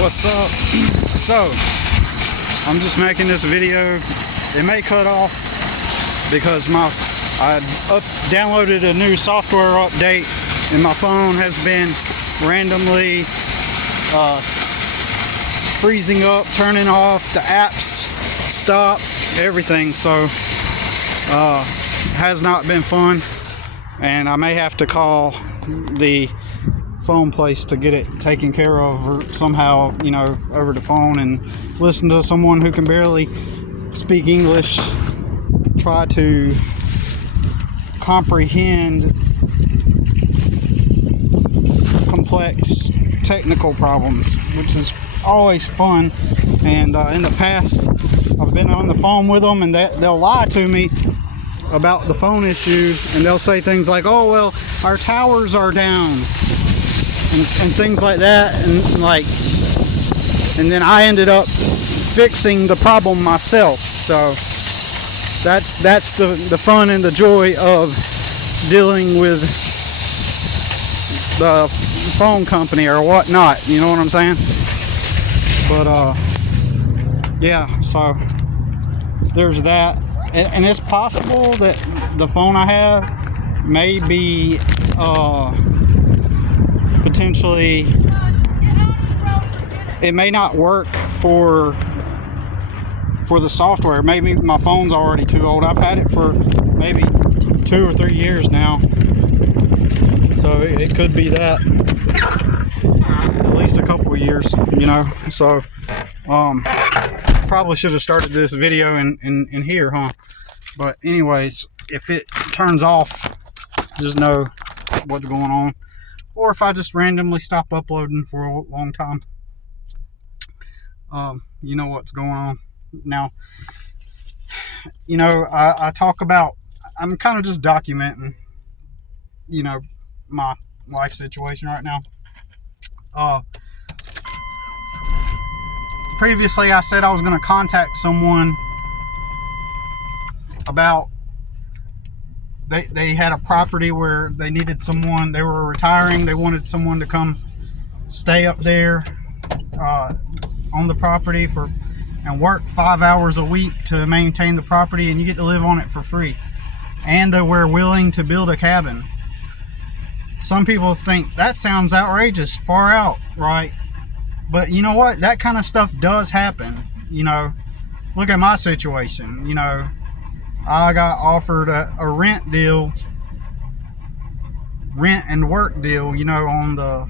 What's up? So I'm just making this video. It may cut off because I downloaded a new software update and my phone has been randomly freezing up, turning off, the apps stop, everything. So has not been fun, and I may have to call the phone place to get it taken care of, or somehow, you know, over the phone, and listen to someone who can barely speak English try to comprehend complex technical problems, which is always fun. And in the past I've been on the phone with them, and they'll lie to me about the phone issue, and they'll say things like, oh well, our towers are down, and things like that, and then I ended up fixing the problem myself. So that's the fun and the joy of dealing with the phone company or whatnot, you know what I'm saying? But yeah, so there's that. And it's possible that the phone I have may be potentially, it may not work for the software. Maybe my phone's already too old. I've had it for maybe 2 or 3 years now, so it could be that, at least a couple of years, you know. So probably should have started this video in here, huh? But anyways, if it turns off, just know what's going on. Or if I just randomly stop uploading for a long time, you know what's going on. Now, you know, I talk about, I'm kind of just documenting, you know, my life situation right now. Previously I said I was going to contact someone about, they had a property where they needed someone, they were retiring, they wanted someone to come stay up there on the property and work 5 hours a week to maintain the property, and you get to live on it for free, and they were willing to build a cabin. Some people think that sounds outrageous, far out, right? But you know what? That kind of stuff does happen. You know, look at my situation. You know, I got offered a rent and work deal, you know, on the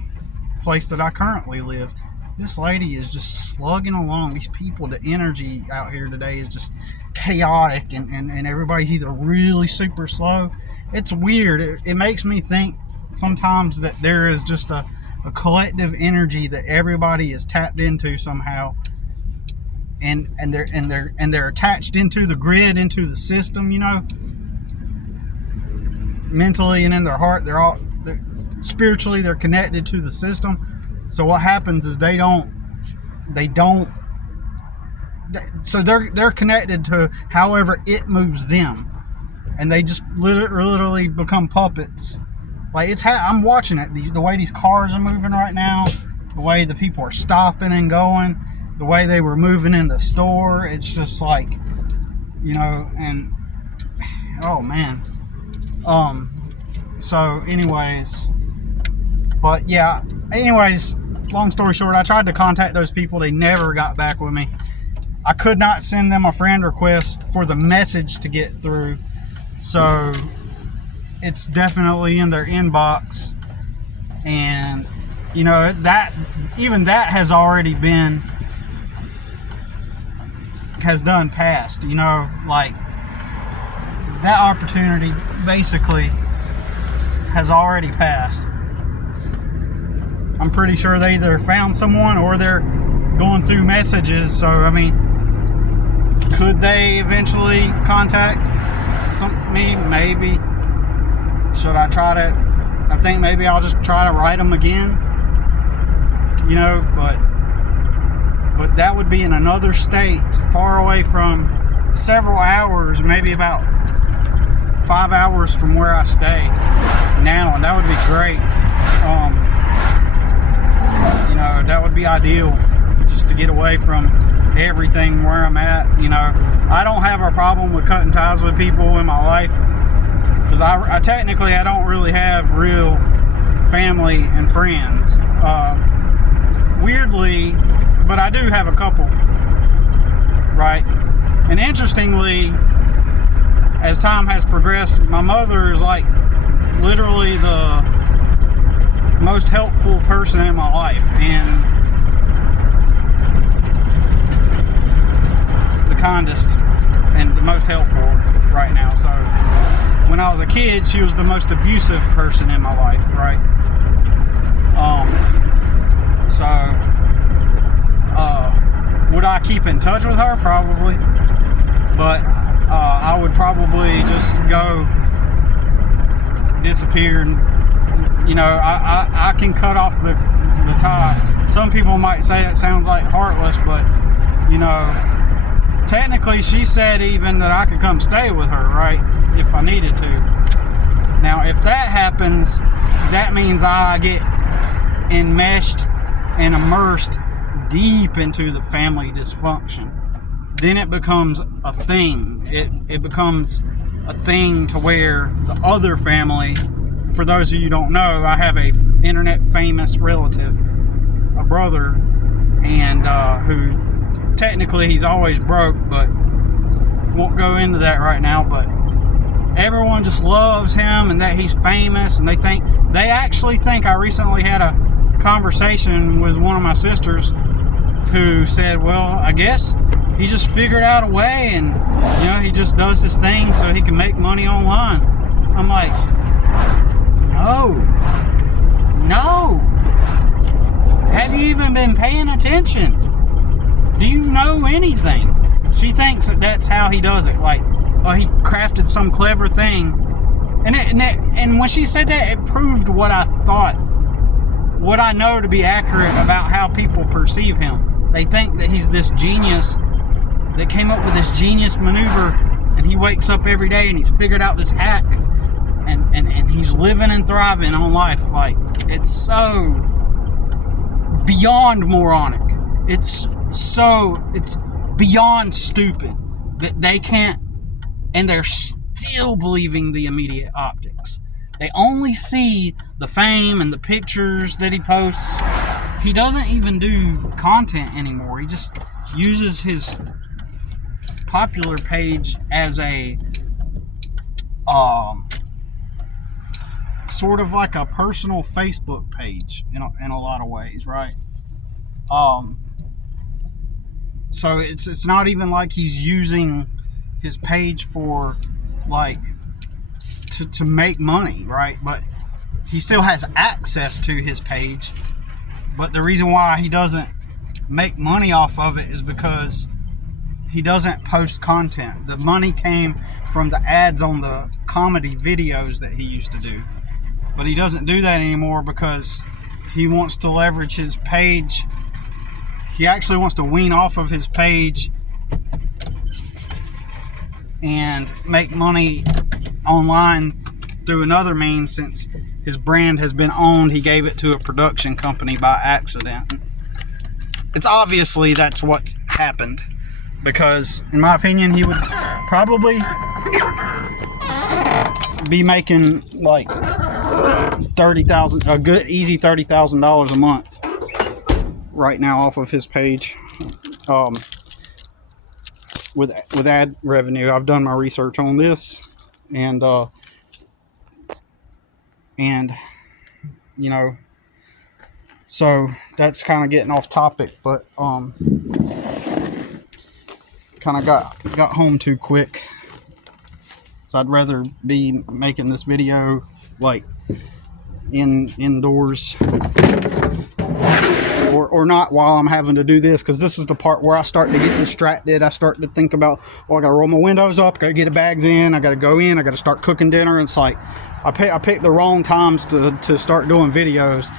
place that I currently live. This lady is just slugging along. These people, the energy out here today is just chaotic, and everybody's either really super slow. It's weird. It makes me think sometimes that there is just a collective energy that everybody is tapped into somehow, and they're attached into the grid, into the system, you know, mentally and in their heart. They're spiritually, they're connected to the system. So what happens is so they're connected to however it moves them, and they just literally become puppets. Like, I'm watching it, the way these cars are moving right now, the way the people are stopping and going, the way they were moving in the store. It's just like, you know, and oh man. So anyways, but yeah, anyways, long story short, I tried to contact those people. They never got back with me. I could not send them a friend request for the message to get through. So it's definitely in their inbox, and you know, that even that has already been done past, you know, like that opportunity basically has already passed. I'm pretty sure they either found someone or they're going through messages. So I mean, could they eventually contact me? Maybe. Should I try to? I think maybe I'll just try to write them again, you know, but that would be in another state, far away from, several hours, maybe about 5 hours from where I stay now, and that would be great. You know, that would be ideal. just to get away from everything where I'm at. You know, I don't have a problem with cutting ties with people in my life, because I technically I don't really have real family and friends. Weirdly, but I do have a couple, right? And interestingly, as time has progressed, my mother is like literally the most helpful person in my life, and the kindest and the most helpful right now. So when I was a kid, she was the most abusive person in my life, right? Would I keep in touch with her? Probably. But I would probably just go disappear. And, you know, I can cut off the tie. Some people might say it sounds like heartless, but, you know, technically she said even that I could come stay with her, right, if I needed to. Now, if that happens, that means I get enmeshed and immersed deep into the family dysfunction. Then it becomes a thing. It becomes a thing to where the other family, for those of you who don't know, I have a internet famous relative, a brother, and who technically he's always broke, but won't go into that right now. But everyone just loves him and that he's famous, and they actually think, I recently had a conversation with one of my sisters who said, well, I guess he just figured out a way, and you know, he just does his thing so he can make money online. I'm like, no, have you even been paying attention? Do you know anything? She thinks that that's how he does it, like, oh, he crafted some clever thing. And when she said that, it proved what I thought, what I know to be accurate about how people perceive him. They think that he's this genius that came up with this genius maneuver, and he wakes up every day and he's figured out this hack, and he's living and thriving on life. Like, it's so beyond moronic. It's beyond stupid that they can't, and they're still believing the immediate optics. They only see the fame and the pictures that he posts. He doesn't even do content anymore. He just uses his popular page as a sort of like a personal Facebook page in a lot of ways, right? So it's not even like he's using his page for like to make money, right? But he still has access to his page. But the reason why he doesn't make money off of it is because he doesn't post content. The money came from the ads on the comedy videos that he used to do. But he doesn't do that anymore because he wants to leverage his page. He actually wants to wean off of his page and make money online through another means. Since his brand has been owned, he gave it to a production company by accident. It's obviously that's what's happened, because in my opinion he would probably be making like $30,000, a good easy $30,000 a month right now off of his page, with ad revenue. I've done my research on this, and you know, so that's kind of getting off topic, but kind of got home too quick. So I'd rather be making this video like indoors, or not while I'm having to do this, because this is the part where I start to get distracted. I start to think about, well, I gotta roll my windows up, I gotta get the bags in, I gotta go in, I gotta start cooking dinner. And it's like I pick the wrong times to start doing videos.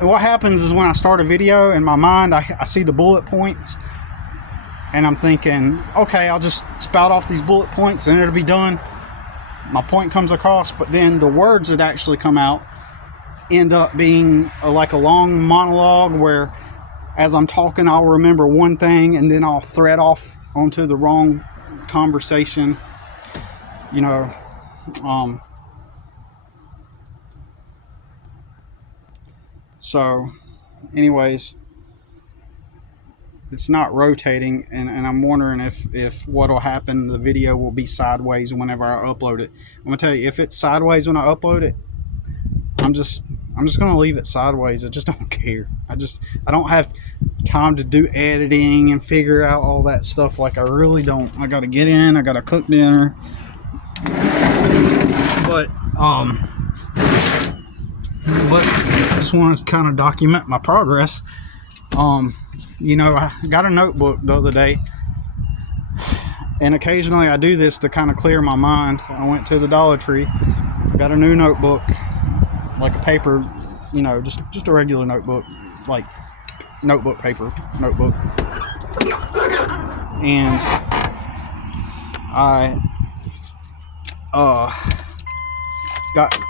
And what happens is when I start a video, in my mind I see the bullet points, and I'm thinking, okay, I'll just spout off these bullet points and it'll be done. My point comes across, but then the words that actually come out end up being like a long monologue where as I'm talking, I'll remember one thing and then I'll thread off onto the wrong conversation, you know. So anyways, it's not rotating, and I'm wondering if what'll happen, the video will be sideways whenever I upload it. I'm gonna tell you, if it's sideways when I upload it, I'm just gonna leave it sideways. I just don't care. I don't have time to do editing and figure out all that stuff. Like, I really don't. I gotta get in, I gotta cook dinner. But I just want to kind of document my progress. You know, I got a notebook the other day, and occasionally I do this to kind of clear my mind. I went to the Dollar Tree, got a new notebook, like a paper, you know, just a regular notebook, like notebook paper notebook. And I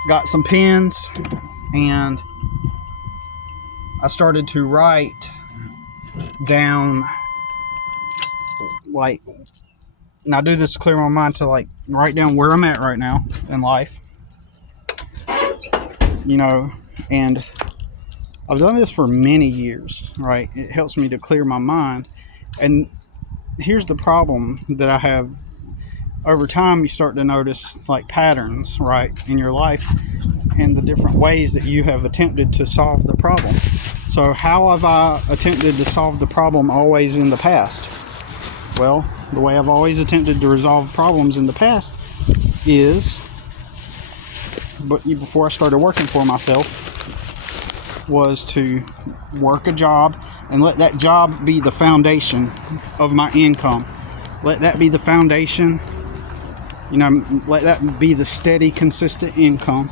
got some pens, and I started to write down, like, and I do this to clear my mind, to like write down where I'm at right now in life, you know. And I've done this for many years, right? It helps me to clear my mind. And here's the problem that I have. Over time, you start to notice like patterns, right, in your life, and the different ways that you have attempted to solve the problem. So how have I attempted to solve the problem always in the past? Well, the way I've always attempted to resolve problems in the past is, but before I started working for myself, was to work a job and let that job be the foundation of my income. Let that be the foundation, you know, let that be the steady, consistent income.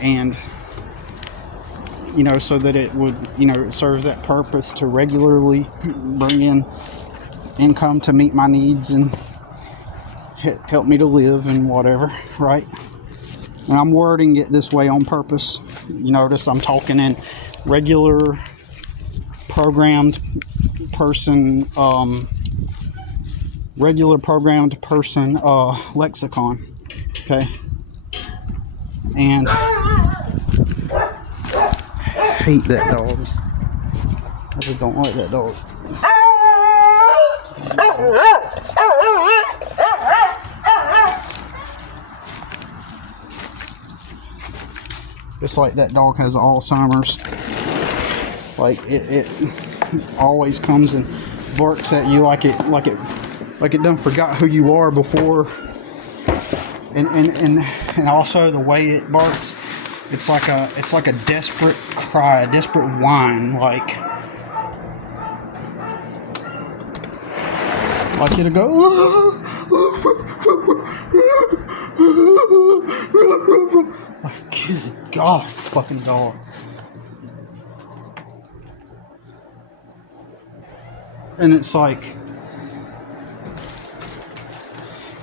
And, you know, so that it would, you know, it serves that purpose to regularly bring in income to meet my needs and help me to live and whatever, right? And I'm wording it this way on purpose. You notice I'm talking in regular programmed person lexicon, okay? And I hate that dog. I just don't like that dog. It's like that dog has Alzheimer's. Like it always comes and barks at you like it done forgot who you are before. And also the way it barks, it's like a desperate cry, a desperate whine, like it'll go. Like, good God, fucking dog. And it's like,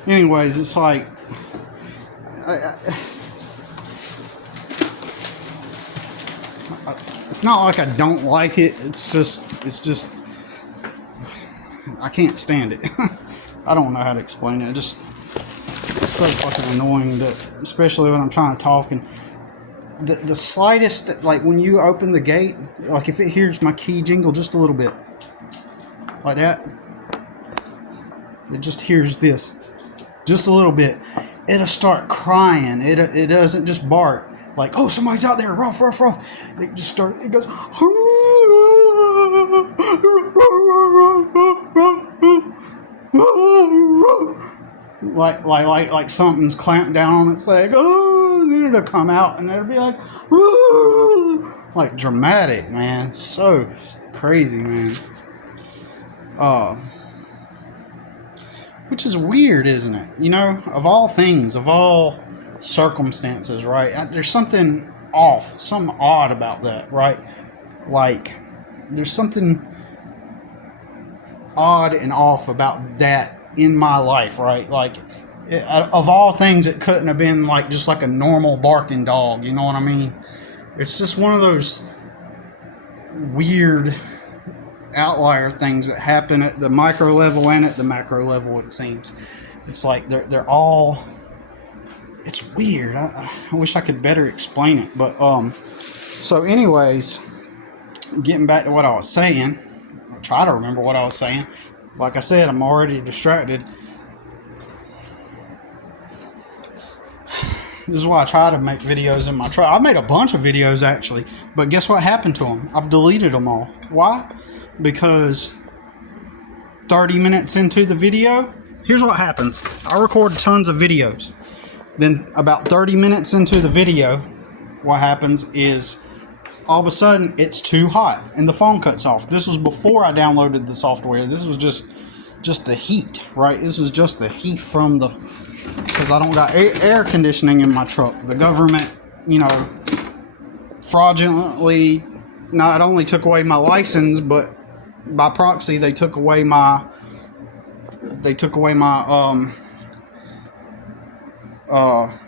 anyways, it's like, it's not like I don't like it. It's just, I can't stand it. I don't know how to explain it. It's so fucking annoying that, especially when I'm trying to talk, and the slightest, like when you open the gate, like if it hears my key jingle just a little bit, like that, it just hears this, just a little bit, it'll start crying. It doesn't just bark like, oh, somebody's out there, ruff, ruff, ruff. It goes, like something's clamped down on its leg. Oh, and then it'll come out and it'll be like, woo, like dramatic, man. So crazy, man. Which is weird, isn't it? You know, of all things, of all circumstances, right? There's something off, something odd about that, right? Like, there's something odd and off about that in my life, right? Like, of all things, it couldn't have been like just like a normal barking dog, you know what I mean? It's just one of those weird outlier things that happen at the micro level and at the macro level. It seems it's like they're all. It's weird. I wish I could better explain it, but So, anyways, getting back to what I was saying, I'll try to remember what I was saying. Like I said, I'm already distracted. This is why I try to make videos in my truck. I made a bunch of videos actually, but guess what happened to them? I've deleted them all. Why? Because 30 minutes into the video, here's what happens. I record tons of videos. Then about 30 minutes into the video, what happens is all of a sudden it's too hot and the phone cuts off. This was before I downloaded the software. This was just the heat, right? This was just the heat from the, because I don't got air conditioning in my truck. The government, fraudulently not only took away my license, but by proxy they took away my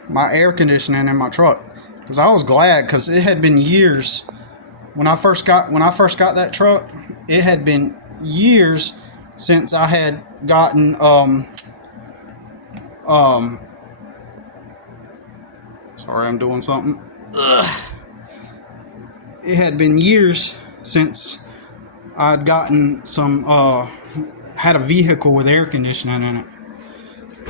my air conditioning in my truck. Because I was glad, because it had been years when I first got that truck. It had been years since I had gotten sorry, I'm doing something. Ugh. It had been years since I'd gotten some had a vehicle with air conditioning in it.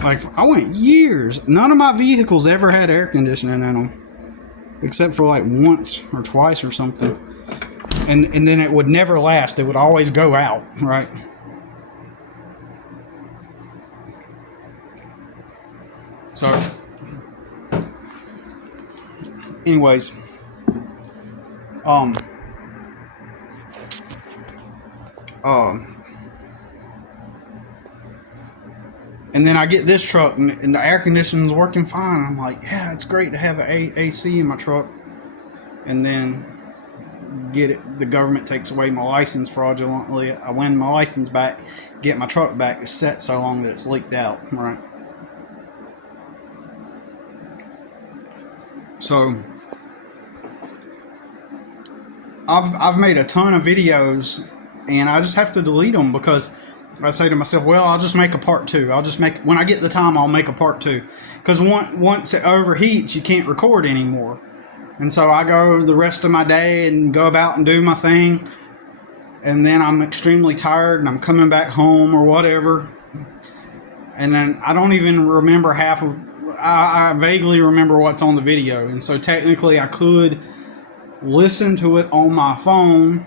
Like, I went years. None of my vehicles ever had air conditioning in them, except for like once or twice or something. And then it would never last. It would always go out, right? So, anyways, and then I get this truck, and the air conditioning's working fine. I'm like, yeah, it's great to have an AC in my truck. And then the government takes away my license fraudulently. I win my license back, get my truck back. It's set so long that it's leaked out, right? So I've made a ton of videos, and I just have to delete them because I say to myself, well, I'll just make a part 2. When I get the time, I'll make a part 2. Because once it overheats, you can't record anymore. And so I go the rest of my day and go about and do my thing. And then I'm extremely tired and I'm coming back home or whatever. And then I don't even remember half of, I vaguely remember what's on the video. And so technically I could listen to it on my phone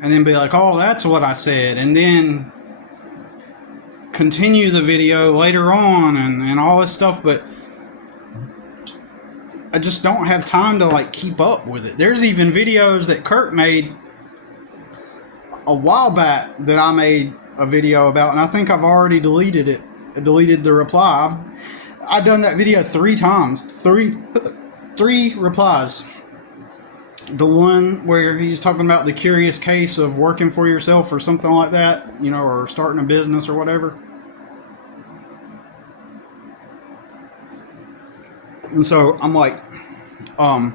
and then be like, oh, that's what I said. And then continue the video later on and all this stuff. But I just don't have time to like keep up with it. There's even videos that Kurt made a while back that I made a video about, and I think I've already deleted it. I deleted the reply. I've done that video 3 times. Three replies. The one where he's talking about the curious case of working for yourself or something like that, or starting a business or whatever. And so I'm like, and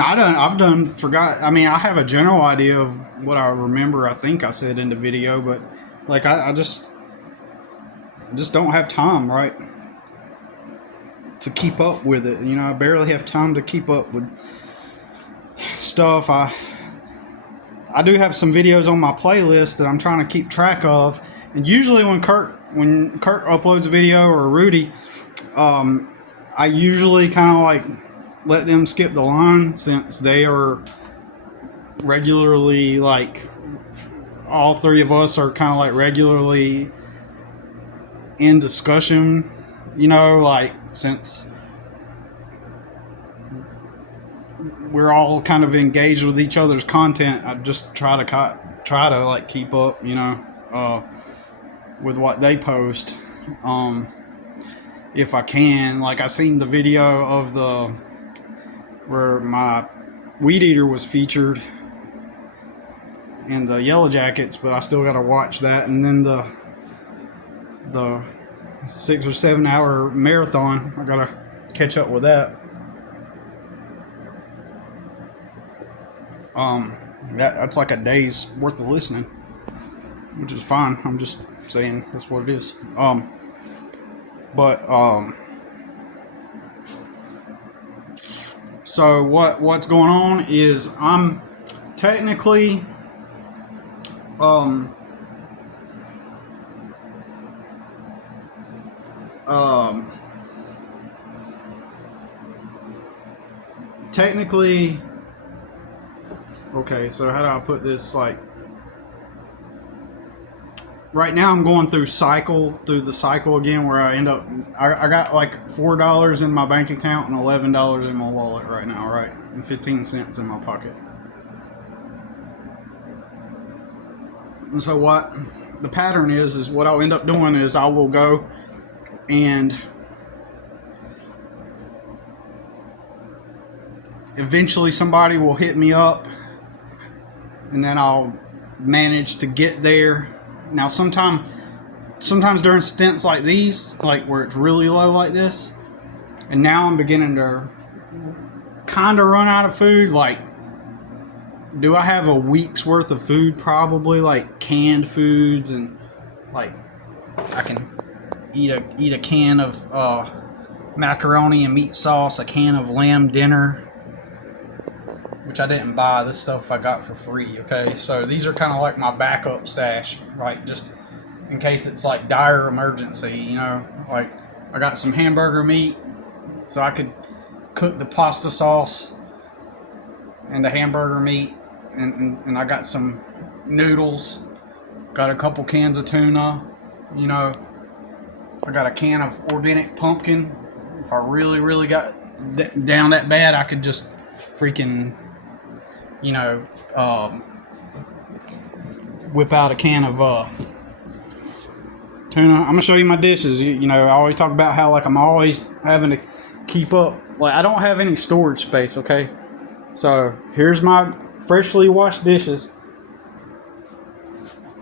I've forgot. I mean, I have a general idea of what I remember. I think I said in the video, but like I just don't have time, right, to keep up with it. I barely have time to keep up with stuff. I do have some videos on my playlist that I'm trying to keep track of, and usually when Kurt uploads a video, or Rudy, I usually kind of like let them skip the line, since they are regularly, like, all 3 of us are kind of like regularly in discussion, like, since we're all kind of engaged with each other's content. I just try to like keep up, with what they post, if I can. Like, I seen the video of where my weed eater was featured in the Yellow Jackets, but I still got to watch that. And then the 6 or 7 hour marathon. I gotta catch up with that. That's like a day's worth of listening, which is fine. I'm just saying that's what it is. So what's going on is I'm technically technically, okay, so how do I put this? Like, right now I'm going through the cycle again, where I end up, I got like $4 in my bank account and $11 in my wallet right now, right? And 15 cents in my pocket. And so what the pattern is what I'll end up doing is I will go and eventually somebody will hit me up, and then I'll manage to get there. Now sometimes during stints like these, like where it's really low like this, and now I'm beginning to kind of run out of food. Like, do I have a week's worth of food? Probably, like canned foods, and like I can eat a can of macaroni and meat sauce, a can of lamb dinner, which I didn't buy. This stuff I got for free. Okay, so these are kind of like my backup stash, right? Just in case it's like dire emergency, you know. Like, I got some hamburger meat, so I could cook the pasta sauce and the hamburger meat, and I got some noodles, got a couple cans of tuna, you know. I got a can of organic pumpkin. If I really got down that bad, I could just freaking, you know, whip out a can of tuna. I'm gonna show you my dishes. You know, I always talk about how like I'm always having to keep up. Like, I don't have any storage space, okay? So here's my freshly washed dishes,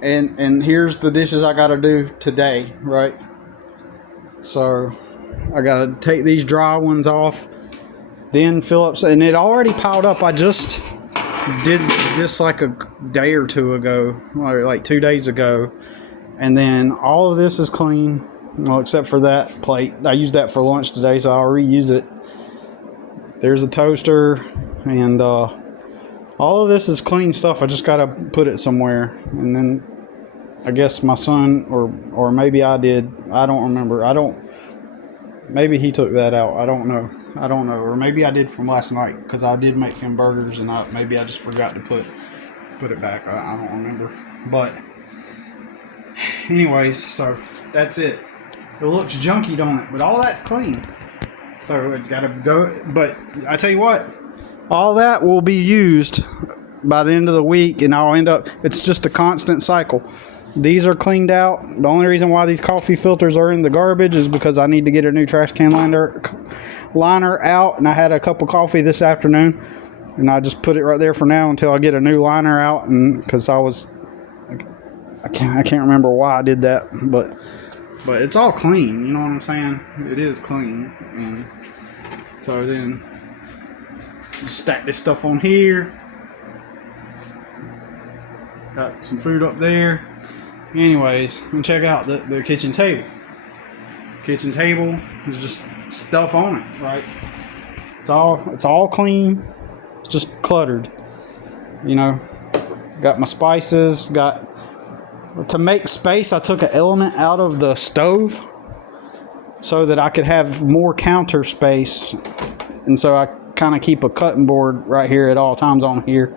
and here's the dishes I gotta do today, right? So I gotta take these dry ones off, then fill up, and it already piled up. I just did this like a day or two ago, or like 2 days ago, and then all of this is clean, well, except for that plate. I used that for lunch today, so I'll reuse it. There's a toaster, and all of this is clean stuff. I just gotta put it somewhere, and then I guess my son, or maybe I did, I don't remember. Maybe he took that out. I don't know. Or maybe I did from last night, because I did make him burgers, and maybe I just forgot to put it back. I don't remember. But anyways, so that's it. It looks junky, don't it? But all that's clean. So it's got to go. But I tell you what, all that will be used by the end of the week, and I'll end up, it's just a constant cycle. These are cleaned out. The only reason why these coffee filters are in the garbage is because I need to get a new trash can liner out, and I had a cup of coffee this afternoon, and I just put it right there for now until I get a new liner out, and because I can't remember why I did that, but it's all clean, you know what I'm saying? It is clean. And so then just stack this stuff on here. Got some food up there. Anyways, and check out the kitchen table. Kitchen table is just stuff on it, right? It's all clean. It's just cluttered. You know, got my spices. To make space, I took an element out of the stove so that I could have more counter space, and so I kind of keep a cutting board right here at all times on here.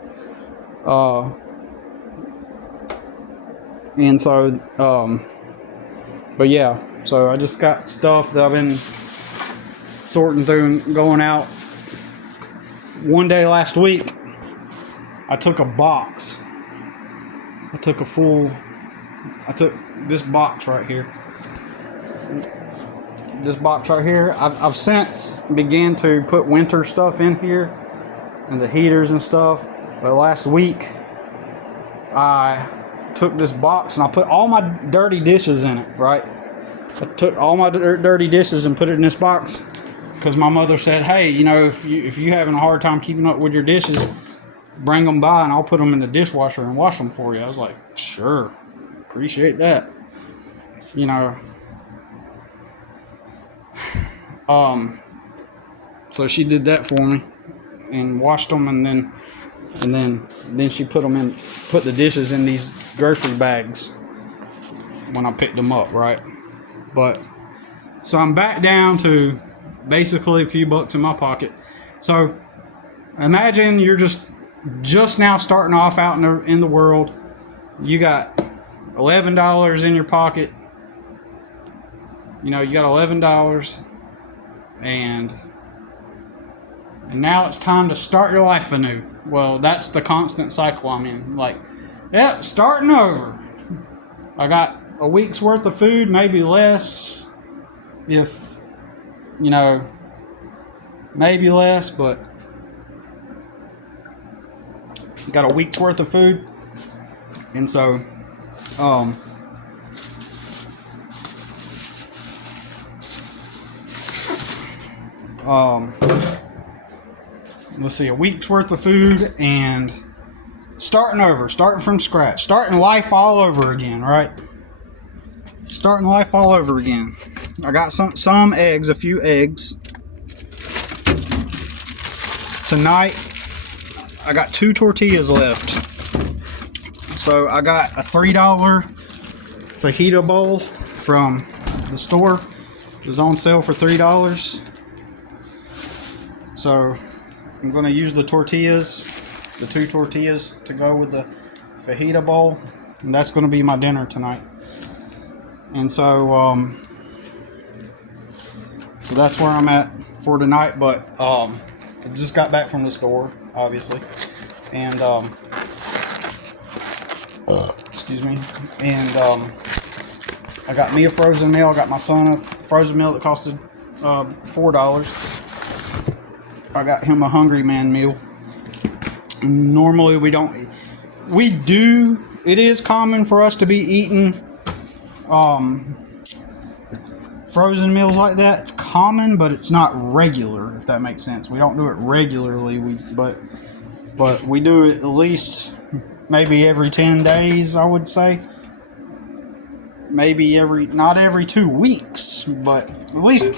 And so, but yeah, so I just got stuff that I've been sorting through and going out. One day last week, I took a box. I took this box right here. I've since began to put winter stuff in here, and the heaters and stuff. But last week, I took this box and I put all my dirty dishes in it, right? I took all my dirty dishes and put it in this box because my mother said, hey, you know, if you're having a hard time keeping up with your dishes, bring them by and I'll put them in the dishwasher and wash them for you. I was like, sure, appreciate that. You know, so she did that for me and washed them, and then she put the dishes in these grocery bags when I picked them up, right? But so I'm back down to basically a few bucks in my pocket. So imagine you're just now starting off out in the world. You got $11 in your pocket. You know, you got $11, and now it's time to start your life anew. Well, that's the constant cycle I'm in. Like, yep, starting over. I got a week's worth of food, maybe less, if, you know, maybe less, but got a week's worth of food. And so, let's see, a week's worth of food and starting from scratch, starting life all over again, right? Starting life all over again. I got some eggs, a few eggs. Tonight, I got 2 tortillas left. So I got a $3 fajita bowl from the store. It was on sale for $3. So I'm going to use the 2 tortillas to go with the fajita bowl, and that's going to be my dinner tonight. And so so that's where I'm at for tonight. But I just got back from the store, obviously, and excuse me, and I got me a frozen meal. I got my son a frozen meal that costed $4. I got him a Hungry Man meal. Normally it is common for us to be eating frozen meals like that. It's common, but it's not regular, if that makes sense. We don't do it regularly, but we do it at least maybe every 10 days, I would say. Maybe not every 2 weeks, but at least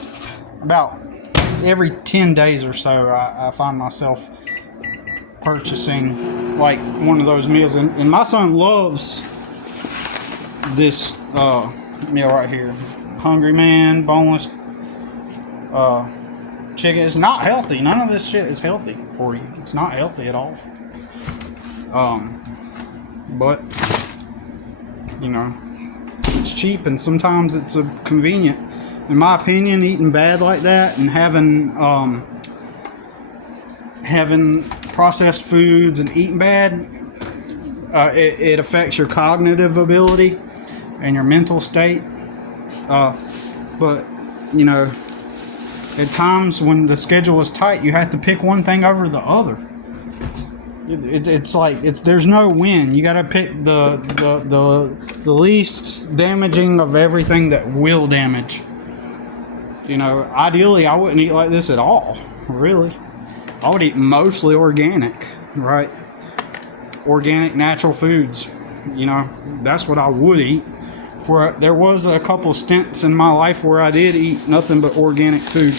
about every 10 days or so, I find myself purchasing like one of those meals. And my son loves this meal right here. Hungry Man, boneless chicken. It's not healthy. None of this shit is healthy for you. It's not healthy at all. But, you know, it's cheap and sometimes it's convenient. In my opinion, eating bad like that and having processed foods and eating bad, it affects your cognitive ability and your mental state. But, you know, at times when the schedule is tight, you have to pick one thing over the other. It's like there's no win. You got to pick the least damaging of everything that will damage. You know, ideally, I wouldn't eat like this at all, really. I would eat mostly organic, right? Organic, natural foods. You know, that's what I would eat. There was a couple stints in my life where I did eat nothing but organic food.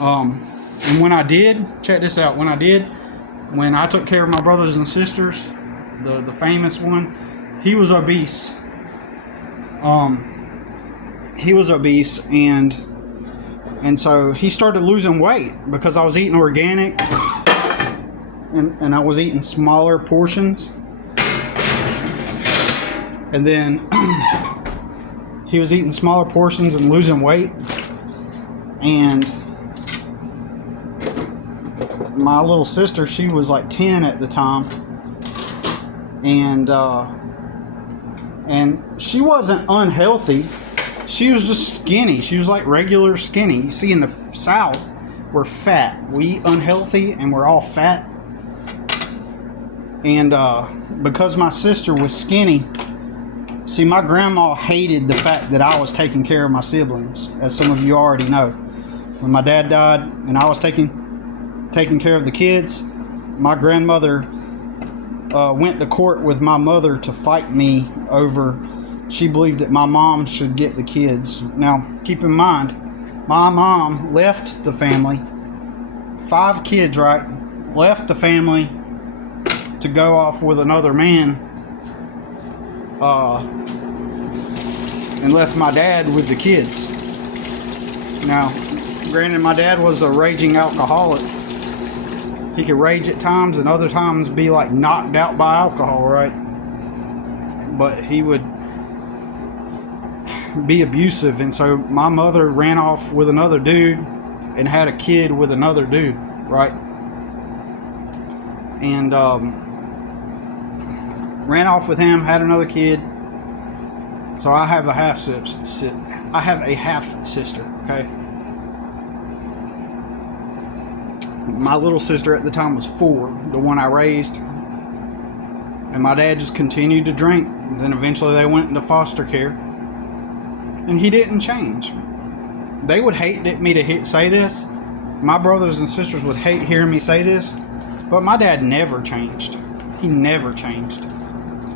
And when I did, check this out, when I took care of my brothers and sisters, the famous one, he was obese. And so he started losing weight because I was eating organic and I was eating smaller portions. And then he was eating smaller portions and losing weight. And my little sister, she was like 10 at the time. And she wasn't unhealthy. She was just skinny. She was like regular skinny. You see, in the South, we're fat. We eat unhealthy and we're all fat. And because my sister was skinny, See, my grandma hated the fact that I was taking care of my siblings, as some of you already know. When my dad died and I was taking care of the kids, my grandmother went to court with my mother to fight me over. She believed that my mom should get the kids. Now, keep in mind, my mom left the family, 5 kids, right? Left the family to go off with another man, and left my dad with the kids. Now, granted, my dad was a raging alcoholic. He could rage at times and other times be like knocked out by alcohol, right? But he would be abusive, and so my mother ran off with another dude and had a kid with another dude, right? And ran off with him, had another kid. So I have a half sister, okay? My little sister at the time was 4, the one I raised. And my dad just continued to drink. And then eventually they went into foster care. And he didn't change. They would hate me to say this. My brothers and sisters would hate hearing me say this. But my dad never changed. He never changed.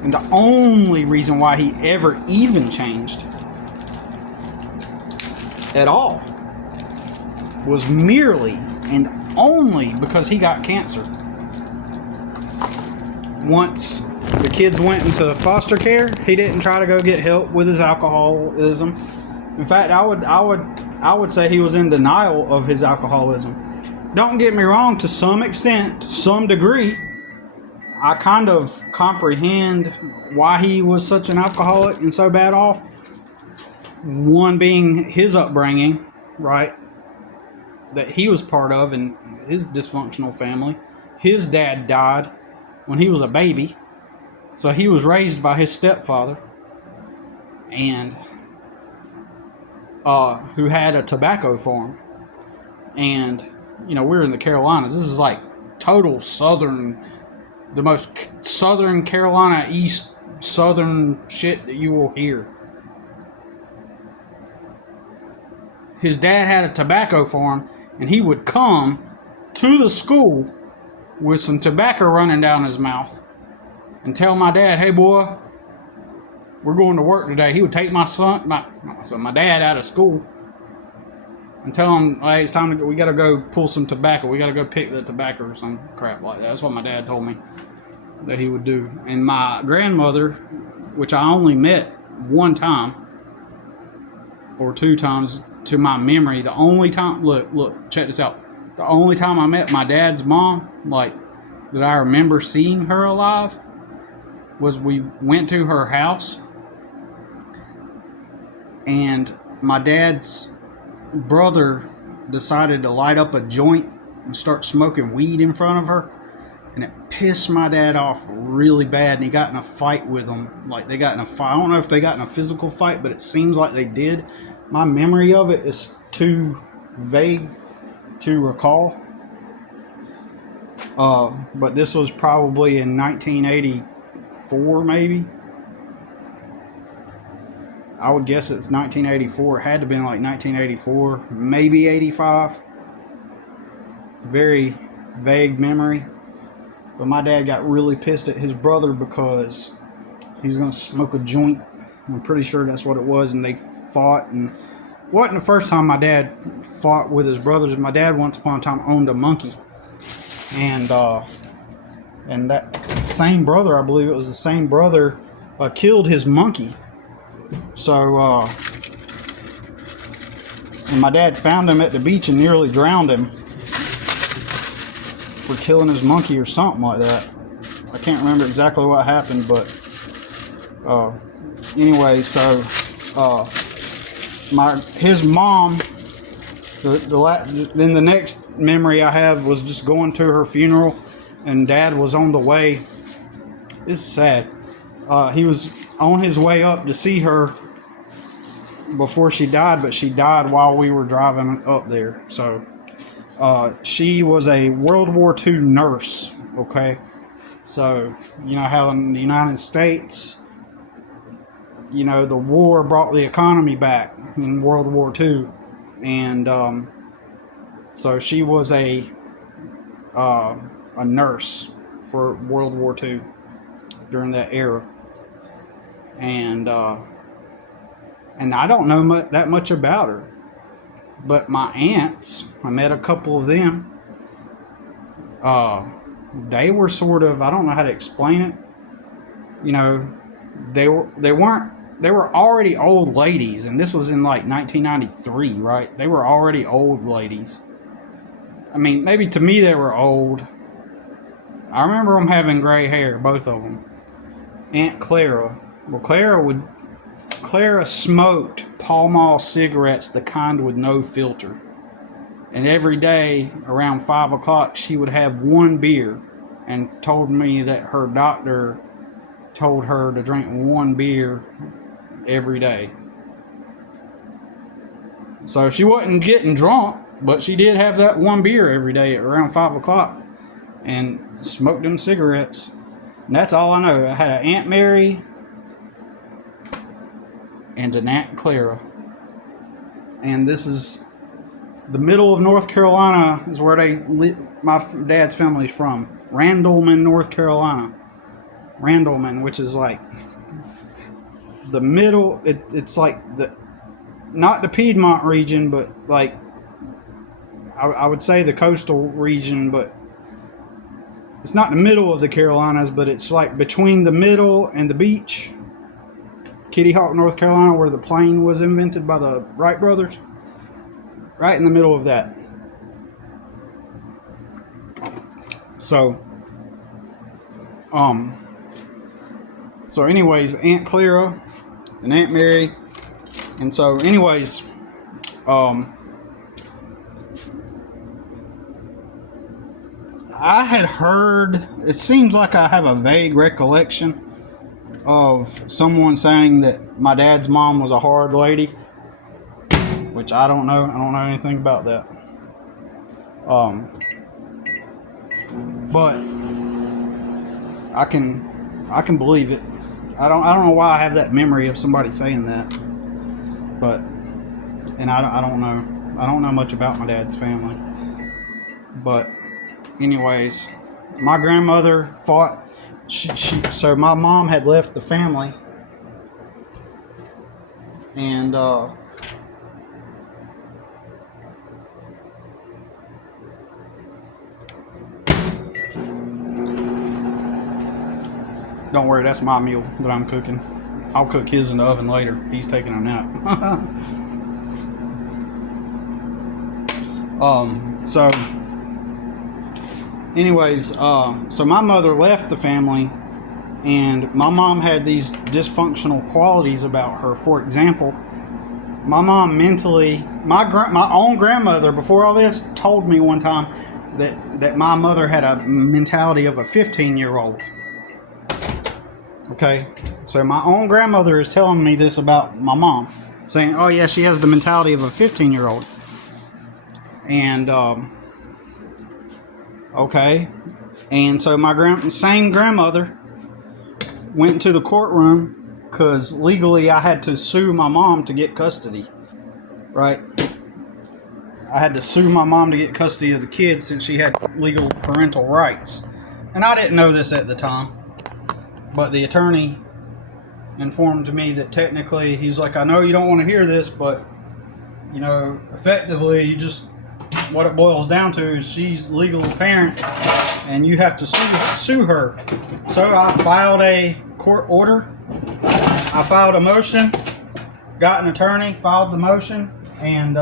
And the only reason why he ever even changed at all was merely and only because he got cancer. Once the kids went into foster care, he didn't try to go get help with his alcoholism. In fact, I would say he was in denial of his alcoholism. Don't get me wrong, to some extent, to some degree, I kind of comprehend why he was such an alcoholic and so bad off. One being his upbringing, right, that he was part of in his dysfunctional family. His dad died when he was a baby, so he was raised by his stepfather, and who had a tobacco farm. And you know, we're in the Carolinas. This is like total southern, the most southern Carolina East southern shit that you will hear. His dad had a tobacco farm, and he would come to the school with some tobacco running down his mouth and tell my dad, "Hey boy, we're going to work today." He would take my dad out of school and tell him, "Hey, it's time to go. We got to go pull some tobacco. We got to go pick the tobacco," or some crap like that. That's what my dad told me that he would do. And my grandmother, which I only met one time or 2 times to my memory, the only time, look, check this out. The only time I met my dad's mom, like, that I remember seeing her alive, was we went to her house, and my dad's brother decided to light up a joint and start smoking weed in front of her, and it pissed my dad off really bad, and he got in a fight with them. Like, they got in a fight. I don't know if they got in a physical fight, but it seems like they did. My memory of it is too vague to recall. But this was probably in 1984, maybe. I would guess it's 1984. It had to have been like 1984, maybe 85. Very vague memory. But my dad got really pissed at his brother because he was going to smoke a joint. I'm pretty sure that's what it was, and they fought. And it wasn't the first time my dad fought with his brothers. My dad once upon a time owned a monkey, and that same brother, I believe it was the same brother, killed his monkey. So and my dad found him at the beach and nearly drowned him for killing his monkey or something like that. I can't remember exactly what happened, but anyway, so his mom, then the next memory I have was just going to her funeral, and Dad was on the way. This is sad. He was on his way up to see her before she died, but she died while we were driving up there. So she was a World War II nurse, okay? So, you know how in the United States, you know, the war brought the economy back in World War II, and so she was a nurse for World War II during that era, and I don't know that much about her, but my aunts, I met a couple of them. They were sort of, I don't know how to explain it. You know, they were already old ladies, and this was in like 1993, right? They were already old ladies. I mean, maybe to me they were old. I remember them having gray hair, both of them. Aunt Clara. Well, Clara smoked Pall Mall cigarettes, the kind with no filter. And every day around 5 o'clock, she would have one beer, and told me that her doctor told her to drink one beer every day. So she wasn't getting drunk, but she did have that one beer every day around 5 o'clock and smoked them cigarettes. And that's all I know. I had an Aunt Mary and an Aunt Clara. And this is the middle of North Carolina is where my dad's family's from. Randleman, North Carolina. Randleman, which is like the middle. It's like not the Piedmont region, but like I would say the coastal region, but it's not the middle of the Carolinas, but it's like between the middle and the beach. Kitty Hawk, North Carolina, where the plane was invented by the Wright brothers. Right in the middle of that. So anyways, Aunt Clara and Aunt Mary. And so anyways, I had heard, it seems like I have a vague recollection of someone saying that my dad's mom was a hard lady, which I don't know. I don't know anything about that. But I can believe it. I don't know why I have that memory of somebody saying that. But I don't know. I don't know much about my dad's family. But anyways, my grandmother fought. So my mom had left the family, and don't worry, that's my meal that I'm cooking. I'll cook his in the oven later. He's taking a nap. So anyways, so my mother left the family, and my mom had these dysfunctional qualities about her. For example, my mom mentally, my own grandmother, before all this, told me one time that my mother had a mentality of a 15-year-old. Okay, so my own grandmother is telling me this about my mom, saying, oh yeah, she has the mentality of a 15-year-old. And okay, and so my same grandmother went into the courtroom because legally I had to sue my mom to get custody, right? I had to sue my mom to get custody of the kids since she had legal parental rights. And I didn't know this at the time, but the attorney informed me that technically, he's like, I know you don't want to hear this, but, you know, effectively, what it boils down to is she's legal parent and you have to sue her. So I filed a court order. I filed a motion, got an attorney, filed the motion, and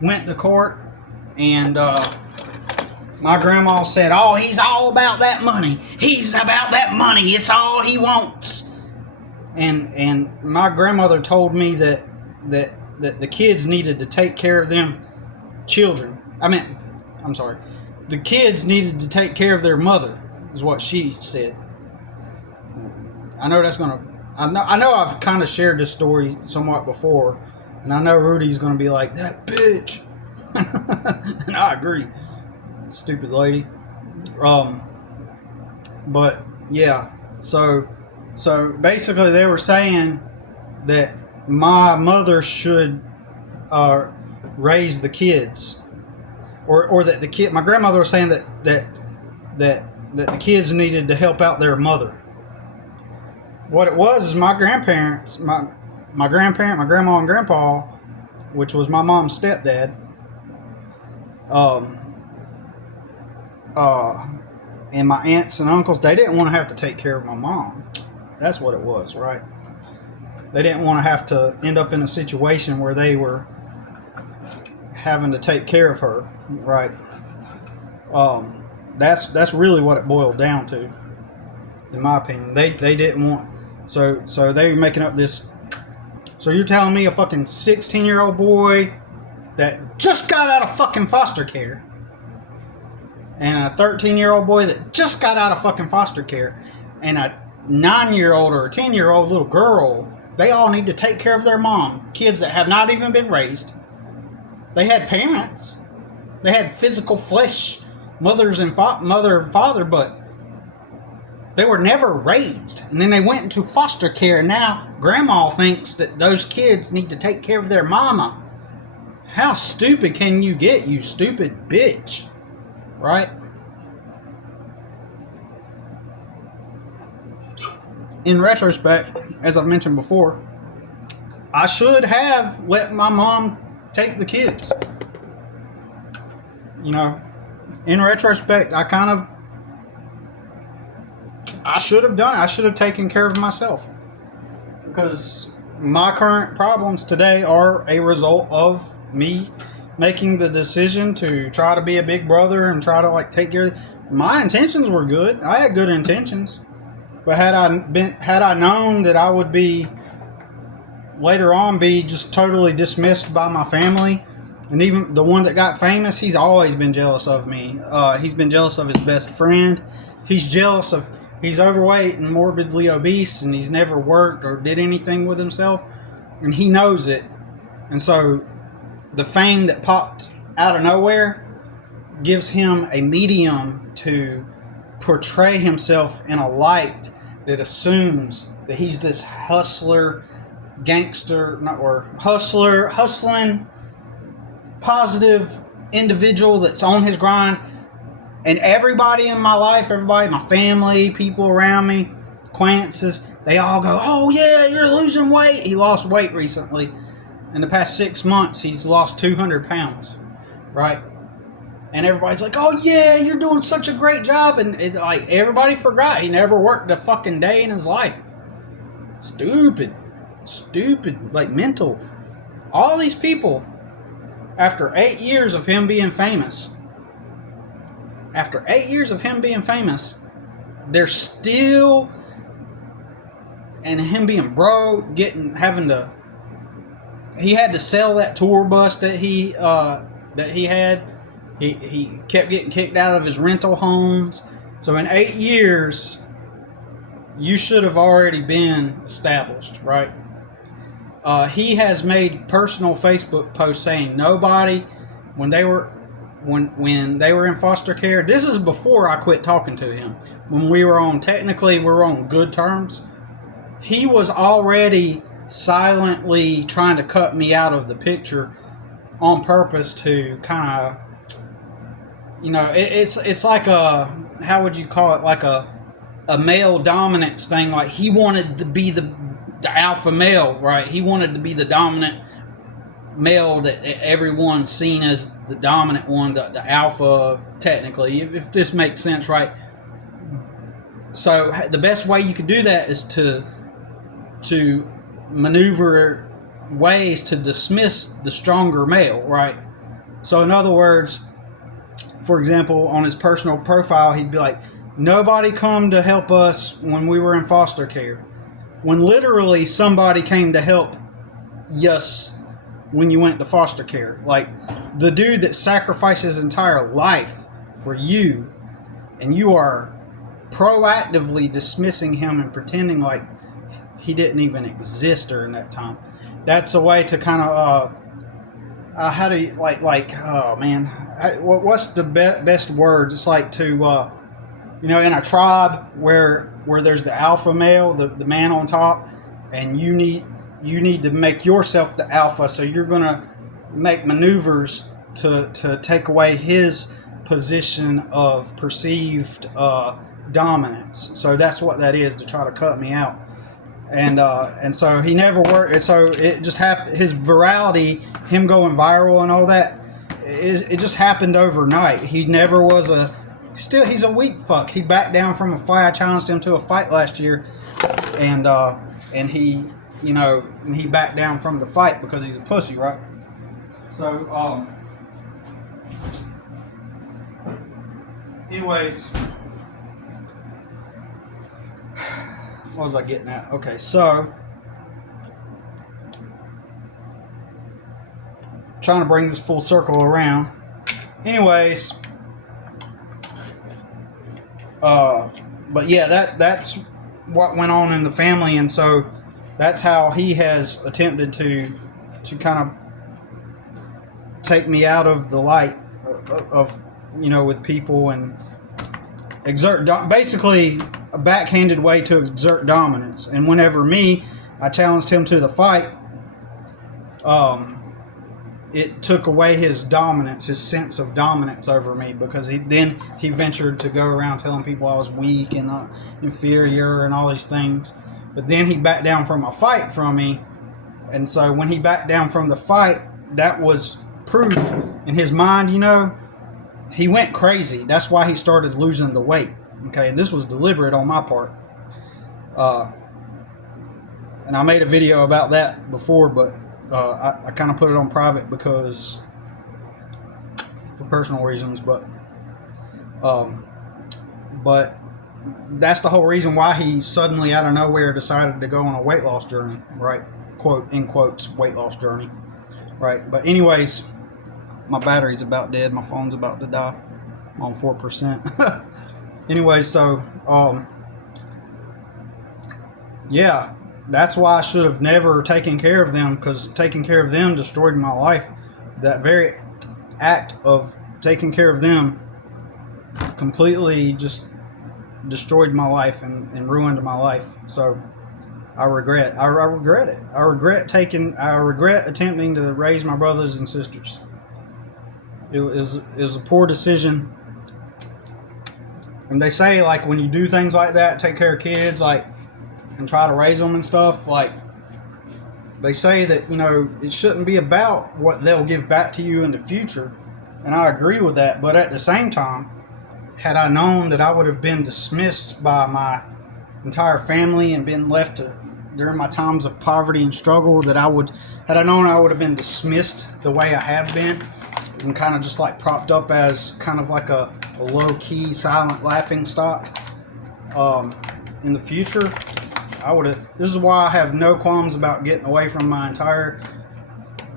went to court. And my grandma said, oh, he's all about that money. He's about that money. It's all he wants. And my grandmother told me that the kids needed to take care of them children. The kids needed to take care of their mother, is what she said. I know I've kind of shared this story somewhat before, and I know Rudy's going to be like, that bitch. And I agree. Stupid lady. But yeah, so basically they were saying that my mother should raise the kids, or that my grandmother was saying that the kids needed to help out their mother. What it was is my grandparents, my grandma and grandpa, which was my mom's stepdad, and my aunts and uncles, they didn't want to have to take care of my mom. That's what it was, right? They didn't want to have to end up in a situation where they were having to take care of her, right? That's really what it boiled down to, in my opinion. They didn't want, so they were making up this. So you're telling me a fucking 16-year-old boy that just got out of fucking foster care, and a 13-year-old boy that just got out of fucking foster care, and a 9-year-old or a 10-year-old little girl, they all need to take care of their mom. Kids that have not even been raised. They had parents. They had physical flesh, mothers and mother and father, but they were never raised. And then they went into foster care, and now grandma thinks that those kids need to take care of their mama. How stupid can you get, you stupid bitch? Right? In retrospect, as I've mentioned before, I should have let my mom take the kids. You know, in retrospect, I should have done it. I should have taken care of myself. Because my current problems today are a result of me making the decision to try to be a big brother and try to like take care of. My intentions were good. I had good intentions. But had I known that I would be later on be just totally dismissed by my family, and even the one that got famous, he's always been jealous of me. He's been jealous of his best friend. He's jealous of, he's overweight and morbidly obese, and he's never worked or did anything with himself, and he knows it. And so the fame that popped out of nowhere gives him a medium to portray himself in a light that assumes that he's this hustler, gangster, hustling, positive individual that's on his grind. And everybody in my life, everybody, my family, people around me, acquaintances, they all go, oh yeah, you're losing weight. He lost weight recently. In the past 6 months, he's lost 200 pounds, right? And everybody's like, oh yeah, you're doing such a great job. And it's like, everybody forgot he never worked a fucking day in his life. Stupid, like mental. All these people, after 8 years of him being famous, they're still, and him being broke, he had to sell that tour bus that he had. He kept getting kicked out of his rental homes. So in 8 years, you should have already been established, right? He has made personal Facebook posts saying nobody, when they were in foster care. This is before I quit talking to him. When we were on good terms. He was already silently trying to cut me out of the picture on purpose to kind of, you know, it's like a, how would you call it, like a male dominance thing. Like he wanted to be the alpha male, right? He wanted to be the dominant male that everyone's seen as the dominant one, the alpha, technically, if this makes sense, right? So the best way you could do that is to maneuver ways to dismiss the stronger male, right? So in other words, for example, on his personal profile, he'd be like, nobody come to help us when we were in foster care. When literally somebody came to help us when you went to foster care. Like the dude that sacrificed his entire life for you, and you are proactively dismissing him and pretending like he didn't even exist during that time. That's a way to kind of, how do you, oh man, what's the best words? It's like to, you know, in a tribe where there's the alpha male, the man on top, and you you need to make yourself the alpha, so you're going to make maneuvers to take away his position of perceived dominance. So that's what that is, to try to cut me out. And so he never worked. And so it just happened. His virality, him going viral and all that, it just happened overnight. He never was he's a weak fuck. He backed down from a fight. I challenged him to a fight last year, and he, he backed down from the fight because he's a pussy, right? So, anyways, what was I getting at? Okay, so trying to bring this full circle around. Anyways, but yeah, that's what went on in the family, and so that's how he has attempted to kind of take me out of the light of with people, and exert basically a backhanded way to exert dominance. And whenever I challenged him to the fight, it took away his dominance, his sense of dominance over me, because he ventured to go around telling people I was weak and inferior and all these things. But then he backed down from a fight from me, and so when he backed down from the fight, that was proof in his mind. He went crazy. That's why he started losing the weight. Okay, and this was deliberate on my part. And I made a video about that before, but I kind of put it on private because for personal reasons. But that's the whole reason why he suddenly out of nowhere decided to go on a weight loss journey, right? Quote in quotes, weight loss journey, right? But anyways, my battery's about dead. My phone's about to die. I'm on 4%. Anyway, so yeah, that's why I should have never taken care of them, because taking care of them destroyed my life. That very act of taking care of them completely just destroyed my life and ruined my life. So I regret it. I regret attempting to raise my brothers and sisters. It was a poor decision. And they say, like, when you do things like that, take care of kids, like, and try to raise them and stuff, like, they say that, it shouldn't be about what they'll give back to you in the future. And I agree with that. But at the same time, had I known that I would have been dismissed by my entire family and been left during my times of poverty and struggle, had I known I would have been dismissed the way I have been, and kind of just like propped up as kind of like a low-key, silent laughing stock in the future, this is why I have no qualms about getting away from my entire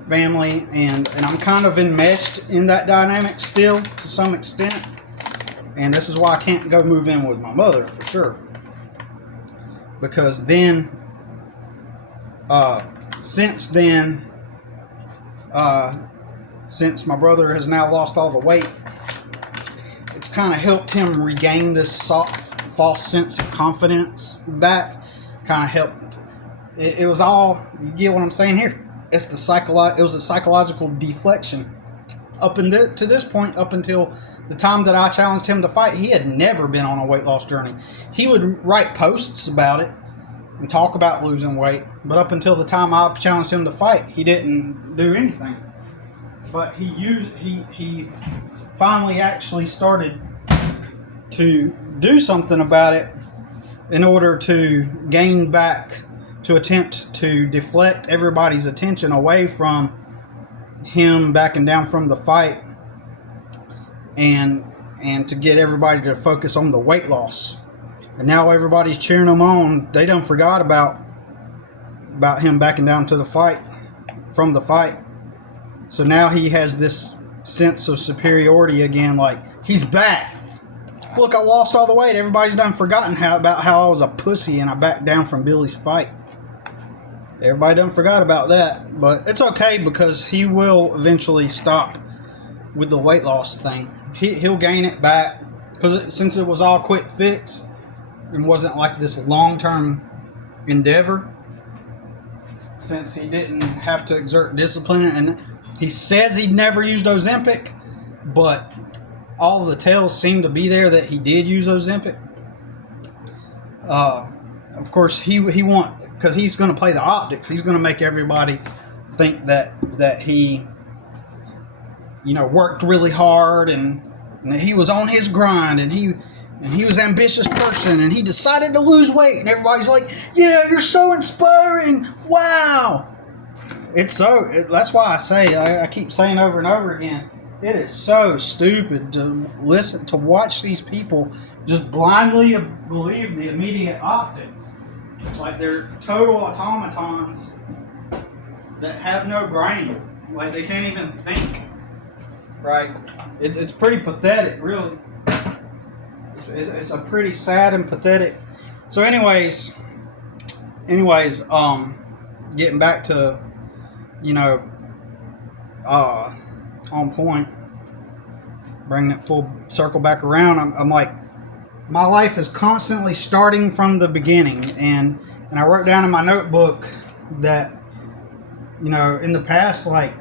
family, and I'm kind of enmeshed in that dynamic still to some extent, and this is why I can't go move in with my mother for sure, because then since my brother has now lost all the weight, it's kind of helped him regain this soft, false sense of confidence back. Kind of helped. It was all, you get what I'm saying here? It's it was a psychological deflection. To this point, up until the time that I challenged him to fight, he had never been on a weight loss journey. He would write posts about it and talk about losing weight, but up until the time I challenged him to fight, he didn't do anything. But he finally actually started to do something about it in order to gain back, to attempt to deflect everybody's attention away from him backing down from the fight, and to get everybody to focus on the weight loss. And now everybody's cheering him on. They done forgot about him backing down to the fight, from the fight. So now he has this sense of superiority again, like, he's back. Look, I lost all the weight. Everybody's done forgotten about how I was a pussy and I backed down from Billy's fight. Everybody done forgot about that. But it's okay, because he will eventually stop with the weight loss thing. He'll gain it back, because since it was all quick fix and wasn't like this long-term endeavor, since he didn't have to exert discipline. And he says he'd never used Ozempic, but all the tells seem to be there that he did use Ozempic. Of course, he because he's going to play the optics. He's going to make everybody think that he, worked really hard and that he was on his grind and he was an ambitious person and he decided to lose weight, and everybody's like, "Yeah, you're so inspiring! Wow!" That's why I say I keep saying over and over again, it is so stupid to watch these people just blindly believe the immediate optics. Like they're total automatons that have no brain. Like they can't even think. Right? It's pretty pathetic, really. It's a pretty sad and pathetic. So anyways, getting back to, on point, bringing it full circle back around, I'm like, my life is constantly starting from the beginning, and I wrote down in my notebook that, in the past, like,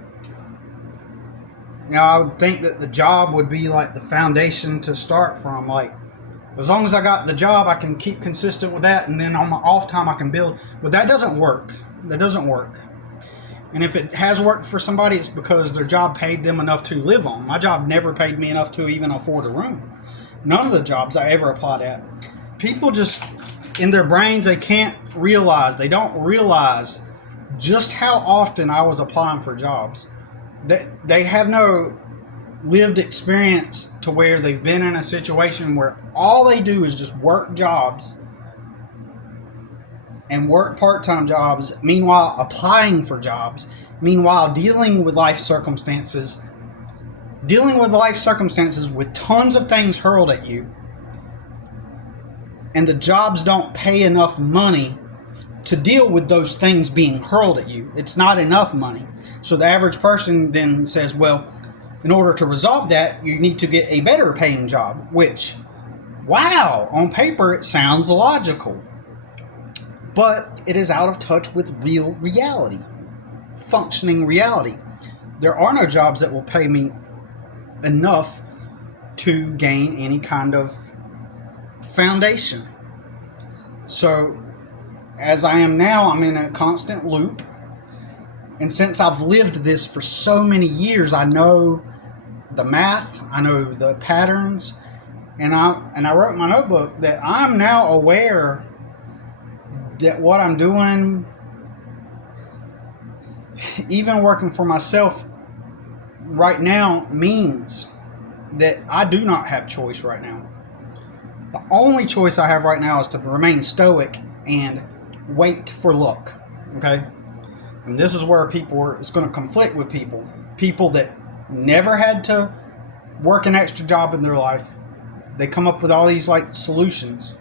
I would think that the job would be like the foundation to start from. Like, as long as I got the job, I can keep consistent with that, and then on my off time I can build. But that doesn't work. And if it has worked for somebody, it's because their job paid them enough to live on. My job never paid me enough to even afford a room. None of the jobs I ever applied at. People just, in their brains, they don't realize just how often I was applying for jobs. They have no lived experience to where they've been in a situation where all they do is just work jobs and work part-time jobs, meanwhile applying for jobs, meanwhile dealing with life circumstances with tons of things hurled at you, and the jobs don't pay enough money to deal with those things being hurled at you. It's not enough money. So the average person then says, well, in order to resolve that, you need to get a better paying job, which, wow, on paper it sounds logical. But it is out of touch with real reality, functioning reality. There are no jobs that will pay me enough to gain any kind of foundation. So as I am now, I'm in a constant loop. And since I've lived this for so many years, I know the math, I know the patterns, and I wrote in my notebook that I'm now aware that what I'm doing, even working for myself right now, means that I do not have choice right now. The only choice I have right now is to remain stoic and wait for luck. Okay? And this is where it's going to conflict with people that never had to work an extra job in their life. They come up with all these like solutions.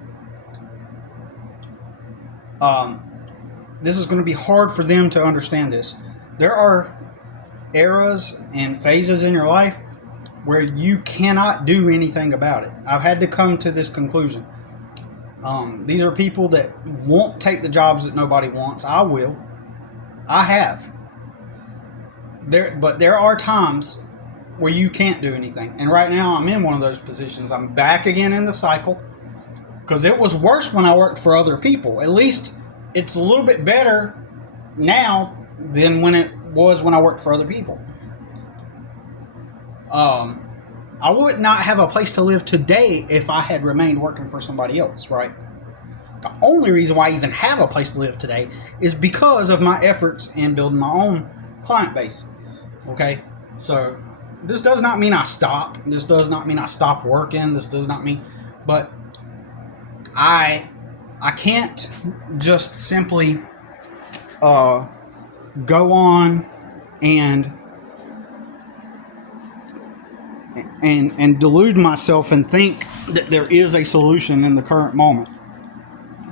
This is going to be hard for them to understand this. There are eras and phases in your life where you cannot do anything about it. I've had to come to this conclusion. These are people that won't take the jobs that nobody wants. I will. I have. But there are times where you can't do anything. And right now I'm in one of those positions. I'm back again in the cycle because it was worse when I worked for other people. At least it's a little bit better now than when it was when I worked for other people. I would not have a place to live today if I had remained working for somebody else, right? The only reason why I even have a place to live today is because of my efforts in building my own client base. Okay? So this does not mean I stop. This does not mean I stop working. This does not mean, but I can't just simply go on and delude myself and think that there is a solution in the current moment.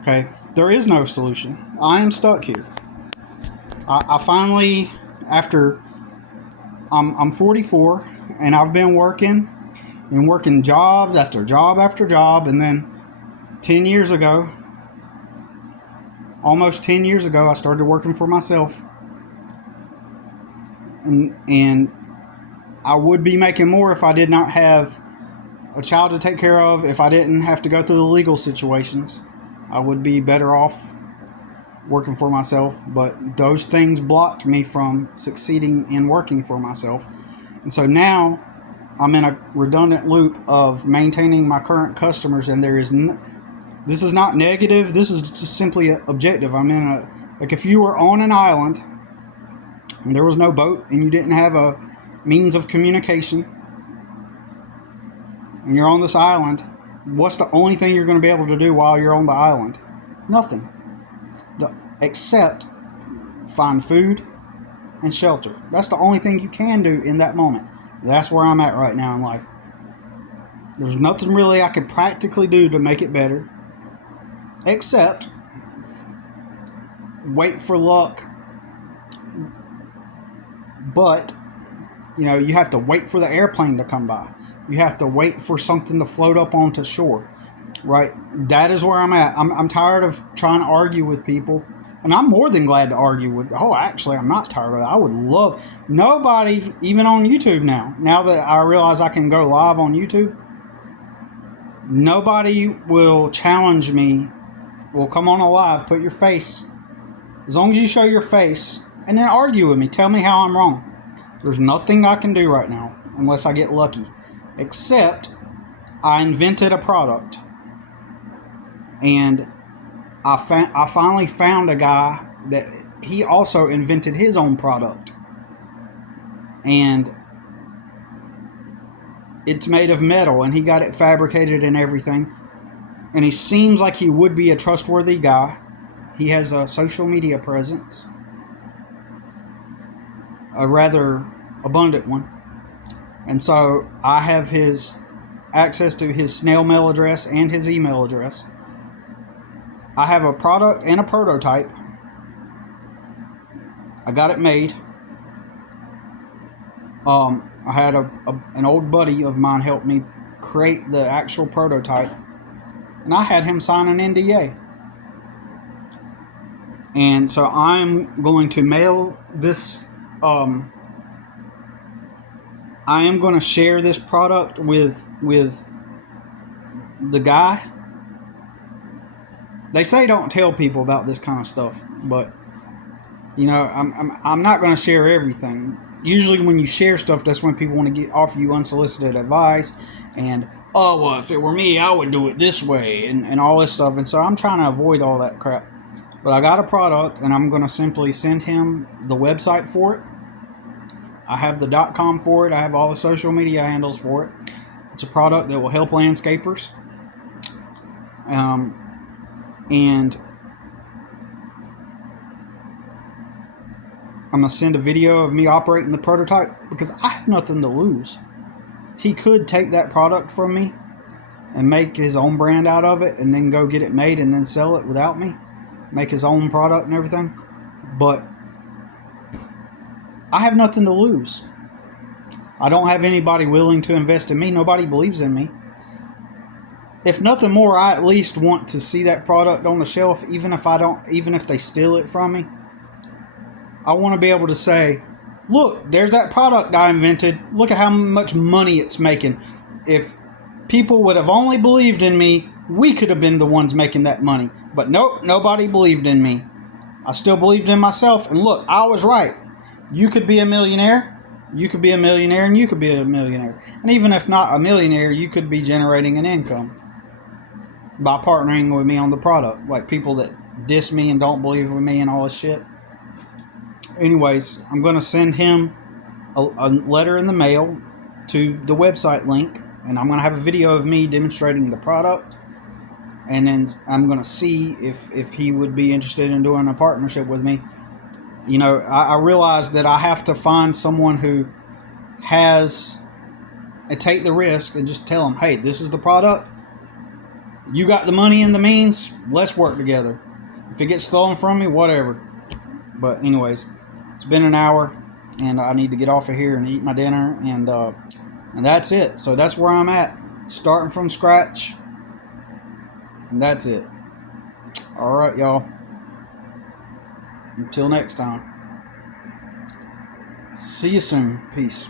Okay? There is no solution. I am stuck here. I finally, after I'm 44 and I've been working job after job after job, and then 10 years ago almost 10 years ago, I started working for myself. And I would be making more if I did not have a child to take care of, if I didn't have to go through the legal situations. I would be better off working for myself, but those things blocked me from succeeding in working for myself. And so now I'm in a redundant loop of maintaining my current customers, and this is not negative, this is just simply objective. I'm in like if you were on an island and there was no boat and you didn't have a means of communication and you're on this island, what's the only thing you're going to be able to do while you're on the island? Nothing. Except find food and shelter. That's the only thing you can do in that moment. That's where I'm at right now in life. There's nothing really I could practically do to make it better, except wait for luck. But, you have to wait for the airplane to come by. You have to wait for something to float up onto shore, right? That is where I'm at. I'm tired of trying to argue with people. And I'm more than glad to argue with. Actually, I'm not tired of it. I would love. Nobody, even on YouTube now that I realize I can go live on YouTube, nobody will challenge me. Will come on a live, put your face. As long as you show your face, and then argue with me. Tell me how I'm wrong. There's nothing I can do right now, unless I get lucky. Except, I invented a product. And I finally found a guy that he also invented his own product. And it's made of metal, and he got it fabricated and everything. And he seems like he would be a trustworthy guy. He has a social media presence, a rather abundant one. And so I have his access to his snail mail address and his email address. I have a product and a prototype. I got it made. I had an old buddy of mine help me create the actual prototype, and I had him sign an NDA. And so I'm going to mail this. I am going to share this product with the guy. They say don't tell people about this kind of stuff, but I'm not going to share everything. Usually when you share stuff, that's when people want to offer you unsolicited advice and, if it were me, I would do it this way and all this stuff. And so I'm trying to avoid all that crap. But I got a product, and I'm going to simply send him the website for it. I have the .com for it. I have all the social media handles for it. It's a product that will help landscapers. And I'm going to send a video of me operating the prototype because I have nothing to lose. He could take that product from me and make his own brand out of it and then go get it made and then sell it without me. Make his own product and everything. But I have nothing to lose. I don't have anybody willing to invest in me. Nobody believes in me. If nothing more, I at least want to see that product on the shelf, even if they steal it from me. I want to be able to say, look, there's that product I invented. Look at how much money it's making. If people would have only believed in me, we could have been the ones making that money. But nope, nobody believed in me. I still believed in myself, and look, I was right. You could be a millionaire. You could be a millionaire, and you could be a millionaire. And even if not a millionaire, you could be generating an income by partnering with me on the product. Like people that diss me and don't believe in me and all this shit. Anyways, I'm going to send him a letter in the mail to the website link, and I'm going to have a video of me demonstrating the product, and then I'm going to see if he would be interested in doing a partnership with me. I realize that I have to find someone who has take the risk and just tell them, hey, this is the product. You got the money and the means. Let's work together. If it gets stolen from me, whatever. But anyways, it's been an hour, and I need to get off of here and eat my dinner, and that's it. So that's where I'm at, starting from scratch, and that's it. All right, y'all. Until next time. See you soon. Peace.